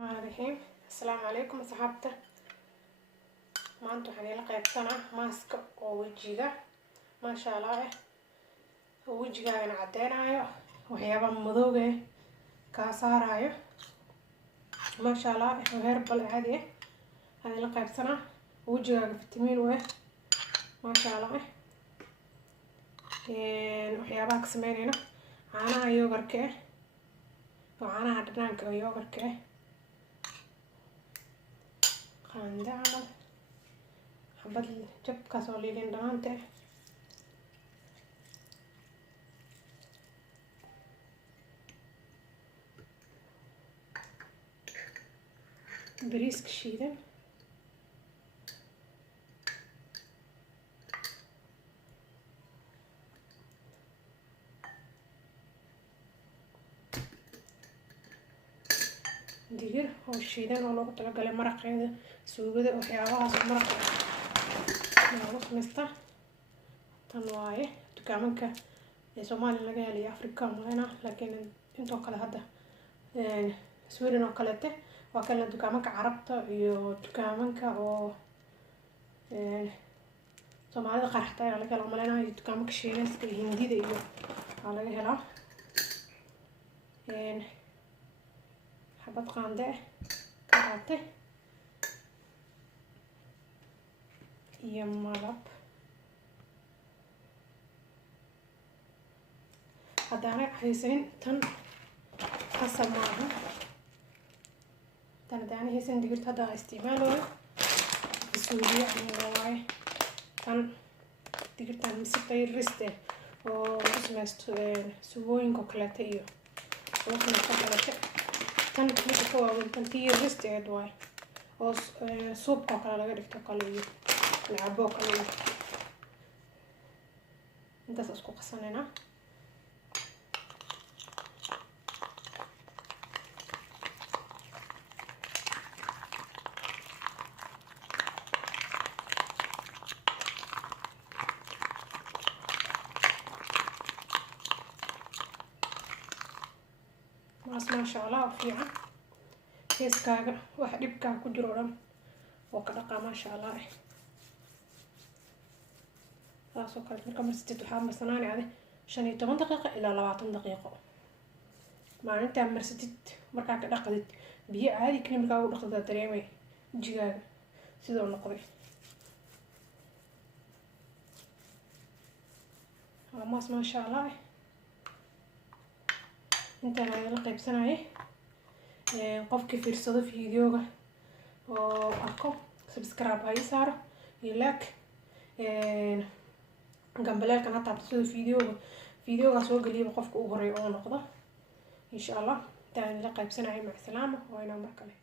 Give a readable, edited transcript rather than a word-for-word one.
الرحيم. السلام عليكم صحابته. maanta waxaan ila qaybsanaa maaska oo wajiga maasha Allah oo wajigaaga cadeynayo waxyaabo madowga ka saarayo maasha Allah herbal caadi aan ila qaybsanaa wajigaaga fitamiin maasha Allah waxyaabaha ka sameynayna caanaha yogurka caanaha dhanaanka yogurka قاندعنا حبات الجب كاسوليلين دانته بريسك شيدن digir oo shiidan oo loogu talagalay maraqeeda suugada waxyaabahaas maraqa lagu sameystaa tan waaye dukaamanka ee Soomaaliya laga helayo Afrika malena laakiin inta kale hadda Sweden oo kale waa kala dukaamanka Carabta iyo dukaamanka oo Soomaalida qarxta ayaa laga helaa malena iyo dukaamanka Shiinayska iyo Hindida iyo laga helaa حبات قاندة كعطة يمرب هذا حسين تن قسم معه تن دعني حسين دقيقة هذا استعماله بسوريا يعني رواي تن دقيقة تن مسكت الرسته واسمه سوين كوكلاتيو واسمه كوكلاتيو tan mid ka waa tan tii risteed way oo soup ka kala laga dhigto qaliyo lacabo qaliyo intaas isku qasanayna ما شاء الله وفيها كيسكاغا واحد يبكى كجرورم وكدقا ما شاء الله راسو كانت كم ستة حامة صناني هذه 15 دقيقة إلى 20 دقيقة مع أنت مرستت مركا كدقدت بيا عادي كل مركا ودقدت دريمي جيجاغ سيدو نقضي ماس ما شاء الله inta la qaybsanayo qofkii fiirsado fiidiyooga oo arko subscribe ay saaro iyo like gambaleelka na taabto sida fiidiyooga soo galiyo qofka ugu horeeyo oo noqdo insha Allah inta la qaybsanayo ma salaamo waa inoo markale